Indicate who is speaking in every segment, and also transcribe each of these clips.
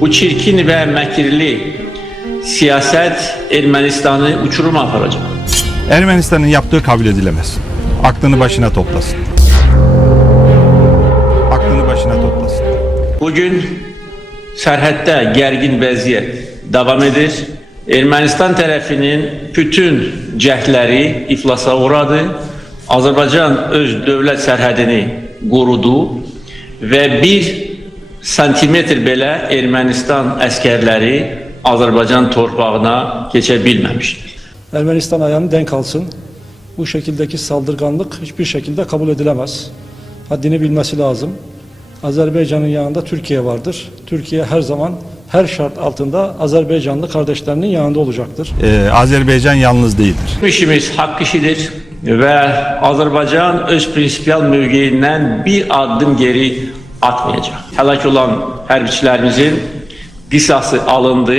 Speaker 1: Bu çirkin ve mekirli siyaset Ermenistan'ı uçuruma aparacak.
Speaker 2: Ermenistan'ın yaptığı kabul edilemez. Aklını başına toplasın. Aklını başına toplasın.
Speaker 1: Bugün sərhəddə gərgin vəziyyət davam edir. Ermənistan tərəfinin bütün cəhdləri iflasa uğradı. Azərbaycan öz dövlət sərhədini qorudu və bir santimetr belə Ermənistan əskərləri Azərbaycan torpağına keçə bilməmişdir.
Speaker 3: Ermenistan ayağını denk alsın. Bu şekildeki saldırganlık hiçbir şekilde kabul edilemez. Haddini bilmesi lazım. Azerbaycan'ın yanında Türkiye vardır. Türkiye her zaman her şart altında Azerbaycanlı kardeşlerinin yanında olacaktır.
Speaker 2: Ee, Azerbaycan yalnız değildir.
Speaker 1: İşimiz haqq işidir və Azərbaycan öz prinsipial mövqeyindən bir addım geri atmayacaq. Həlak olan hərbiçilərimizin qisası alındı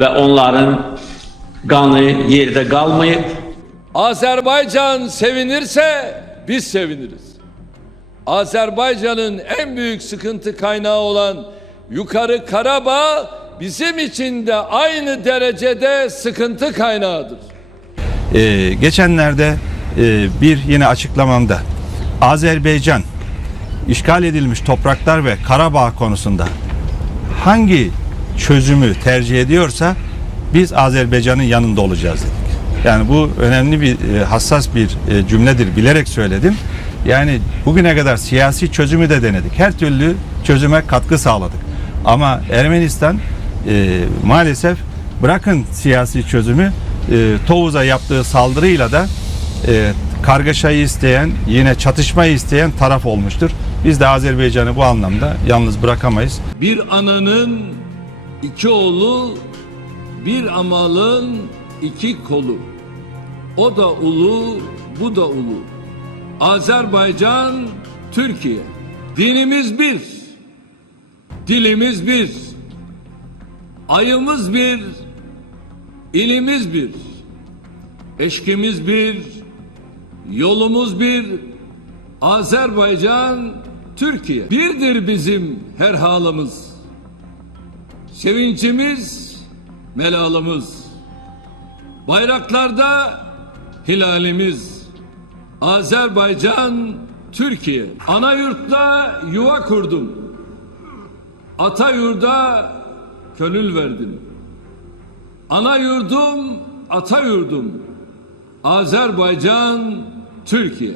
Speaker 1: və onların qanı yerdə qalmayıb.
Speaker 4: Azerbaycan sevinirse biz seviniriz. Azerbaycan'ın en büyük sıkıntı kaynağı olan yukarı Karabağ bizim için de aynı derecede sıkıntı kaynağıdır.
Speaker 2: Ee, geçenlerde e, bir yine açıklamamda Azerbaycan işgal edilmiş topraklar ve Karabağ konusunda hangi çözümü tercih ediyorsa biz Azerbaycan'ın yanında olacağız dedik. Yani bu önemli bir e, hassas bir e, cümledir bilerek söyledim. Yani bugüne kadar siyasi çözümü de denedik. Her türlü çözüme katkı sağladık. Ama Ermenistan e, maalesef bırakın siyasi çözümü e, Tovuz'a yaptığı saldırıyla da e, kargaşayı isteyen, yine çatışmayı isteyen taraf olmuştur. Biz de Azerbaycan'ı bu anlamda yalnız bırakamayız.
Speaker 4: Bir ananın iki oğlu, bir amalın iki kolu. O da ulu, bu da ulu. Azerbaycan, Türkiye. Dinimiz bir, dilimiz bir, ayımız bir, ilimiz bir, eşkimiz bir, yolumuz bir, Azerbaycan, Türkiye. Birdir bizim her halımız. Sevincimiz, melalımız. Bayraklarda hilalimiz. Azerbaycan, Türkiye. Ana yurtta yuva kurdum. Ata yurda gönül verdim. Ana yurdum, ata yurdum. Azerbaycan, Türkiye.